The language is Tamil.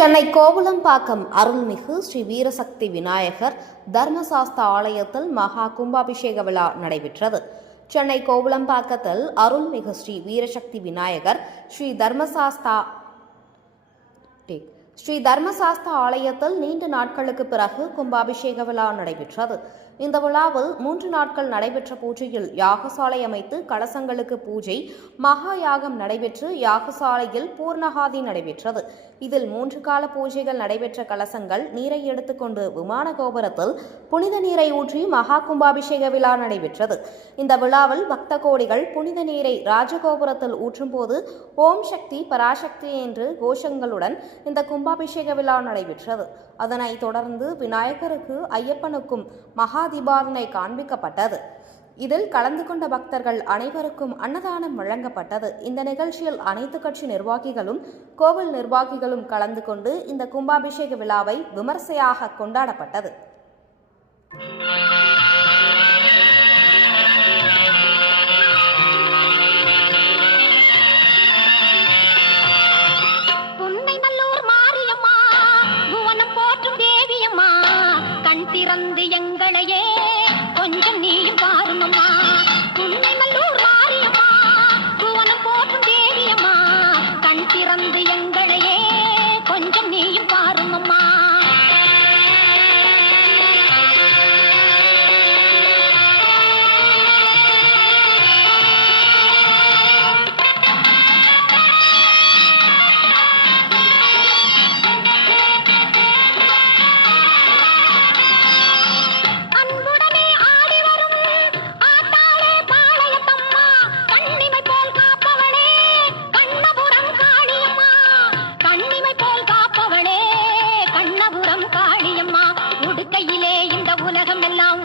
சென்னை கோவலம்பாக்கம் அருள்மிகு ஸ்ரீ வீரசக்தி விநாயகர் தர்மசாஸ்தா ஆலயத்தில் மகா கும்பாபிஷேக விழா நடைபெற்றது. சென்னை கோவலம்பாக்கத்தில் அருள்மிகு ஸ்ரீ வீரசக்தி விநாயகர் ஸ்ரீ தர்மசாஸ்தா ஆலயத்தில் நீண்ட நாட்களுக்கு பிறகு கும்பாபிஷேக விழா நடைபெற்றது. இந்த விழாவில் 3 நாட்கள் நடைபெற்ற பூஜையில் யாகசாலை அமைத்து கலசங்களுக்கு பூஜை, மகா யாகம் நடைபெற்று யாகசாலையில் பூர்ணகாதி நடைபெற்றது. இதில் 3 கால பூஜைகள் நடைபெற்ற கலசங்கள் நீரை எடுத்துக்கொண்டு விமான கோபுரத்தில் புனித நீரை ஊற்றி மகா கும்பாபிஷேக விழா நடைபெற்றது. இந்த விழாவில் பக்த கோடிகள் புனித நீரை ராஜகோபுரத்தில் ஊற்றும் போது ஓம் சக்தி பராசக்தி என்று கோஷங்களுடன் இந்த கும்பாபிஷேக விழா நடைபெற்றது. அதனைத் தொடர்ந்து விநாயகருக்கு ஐயப்பனுக்கும் மகா தீபாரதனை காண்பிக்கப்பட்டது. இதில் கலந்து கொண்ட பக்தர்கள் அனைவருக்கும் அன்னதானம் வழங்கப்பட்டது. இந்த நிகழ்ச்சியில் அனைத்து கட்சி நிர்வாகிகளும் கோவில் நிர்வாகிகளும் கலந்து கொண்டு இந்த கும்பாபிஷேக விழாவை விமர்சையாக கொண்டாடப்பட்டது. திறந்து எங்களையே கொஞ்சம் நீயும் பாருமம்மா, உன்னை நல்லூர் மாரியம்மா, புவனம் போற்றும் தேவியம்மா, கண் திறந்து எங்களையே கொஞ்சம் நீயும் பாருமம்மா. உலகம் எல்லாம்